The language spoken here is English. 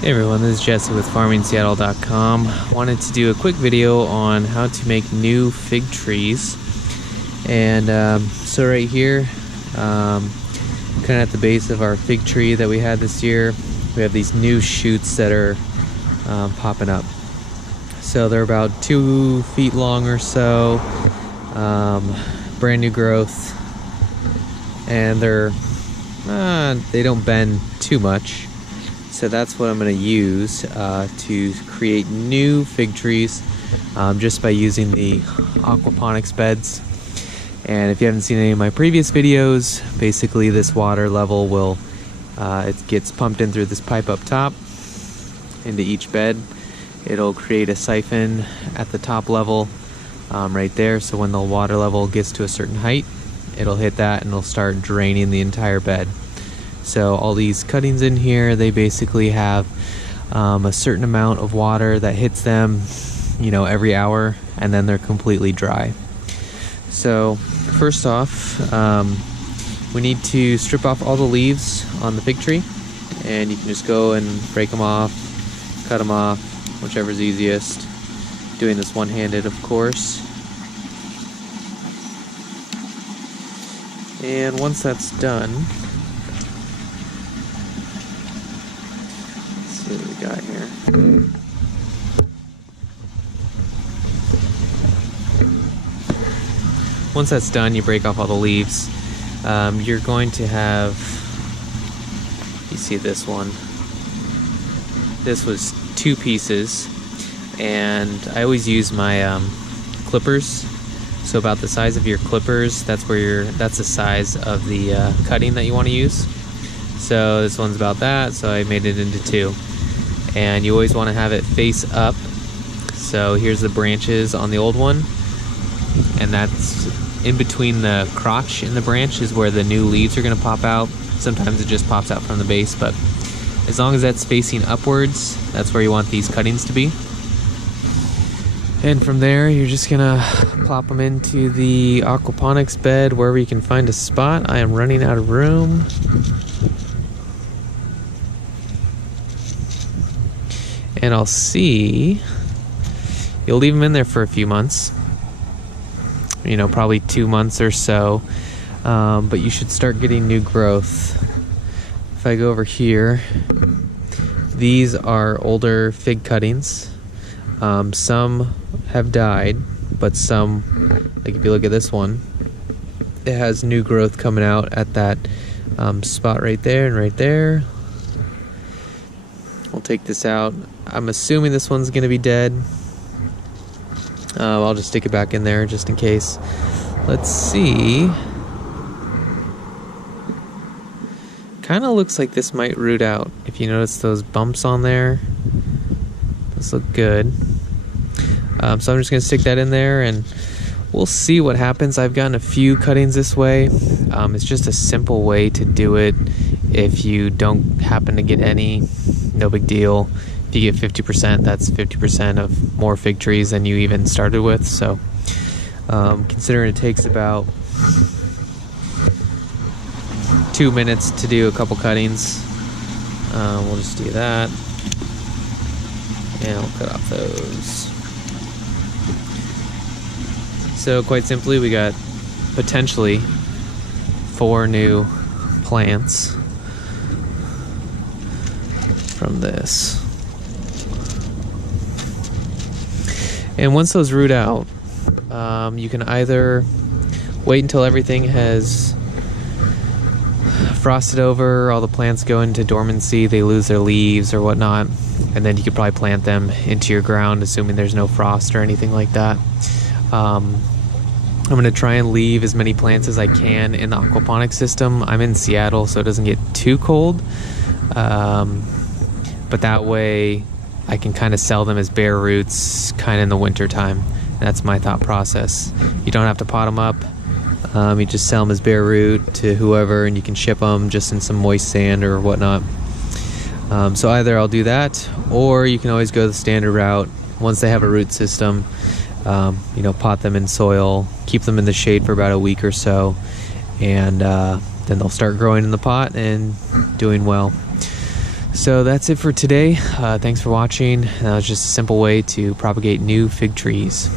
Hey everyone, this is Jesse with farmingseattle.com. Wanted to do a quick video on how to make new fig trees. And so right here, kind of at the base of our fig tree that we had this year, we have these new shoots that are popping up. So they're about 2 feet long or so, brand new growth, and they don't bend too much. So that's what I'm going to use to create new fig trees just by using the aquaponics beds. And if you haven't seen any of my previous videos, basically this water level will, it gets pumped in through this pipe up top into each bed. It'll create a siphon at the top level right there, so when the water level gets to a certain height, it'll hit that and it'll start draining the entire bed. So all these cuttings in here, they basically have a certain amount of water that hits them, every hour, and then they're completely dry. So first off, we need to strip off all the leaves on the fig tree, and you can just go and break them off, cut them off, whichever's easiest. Doing this one-handed, of course. And once that's done, what we got here. Once that's done, you break off all the leaves. You're going to have, you see this one. This was 2 pieces, and I always use my clippers. So about the size of your clippers, that's the size of the cutting that you want to use. So this one's about that, so I made it into 2. And you always want to have it face up. So here's the branches on the old one, and that's in between the crotch in the branch is where the new leaves are going to pop out. Sometimes it just pops out from the base, but as long as that's facing upwards, that's where you want these cuttings to be. And from there, you're just gonna plop them into the aquaponics bed wherever you can find a spot. I am running out of room. And I'll see, you'll leave them in there for a few months, probably 2 months or so, but you should start getting new growth. If I go over here, these are older fig cuttings. Some have died, but some, like if you look at this one, it has new growth coming out at that spot right there and right there. We'll take this out. I'm assuming this one's going to be dead. I'll just stick it back in there just in case. Let's see. Kind of looks like this might root out. If you notice those bumps on there, those look good. So I'm just going to stick that in there and we'll see what happens. I've gotten a few cuttings this way. It's just a simple way to do it. If you don't happen to get any, no big deal. If you get 50%, that's 50% of more fig trees than you even started with. So considering it takes about 2 minutes to do a couple cuttings, we'll just do that. And we'll cut off those. So quite simply, we got potentially 4 new plants from this. And once those root out, you can either wait until everything has frosted over, all the plants go into dormancy, they lose their leaves or whatnot, and then you could probably plant them into your ground, assuming there's no frost or anything like that. I'm going to try and leave as many plants as I can in the aquaponics system. I'm in Seattle, so it doesn't get too cold. But that way I can kind of sell them as bare roots kind of in the winter time. That's my thought process. You don't have to pot them up. You just sell them as bare root to whoever, and you can ship them just in some moist sand or whatnot. So either I'll do that, or you can always go the standard route. Once they have a root system, pot them in soil, keep them in the shade for about a week or so, and then they'll start growing in the pot and doing well. So that's it for today. Thanks for watching. That was just a simple way to propagate new fig trees.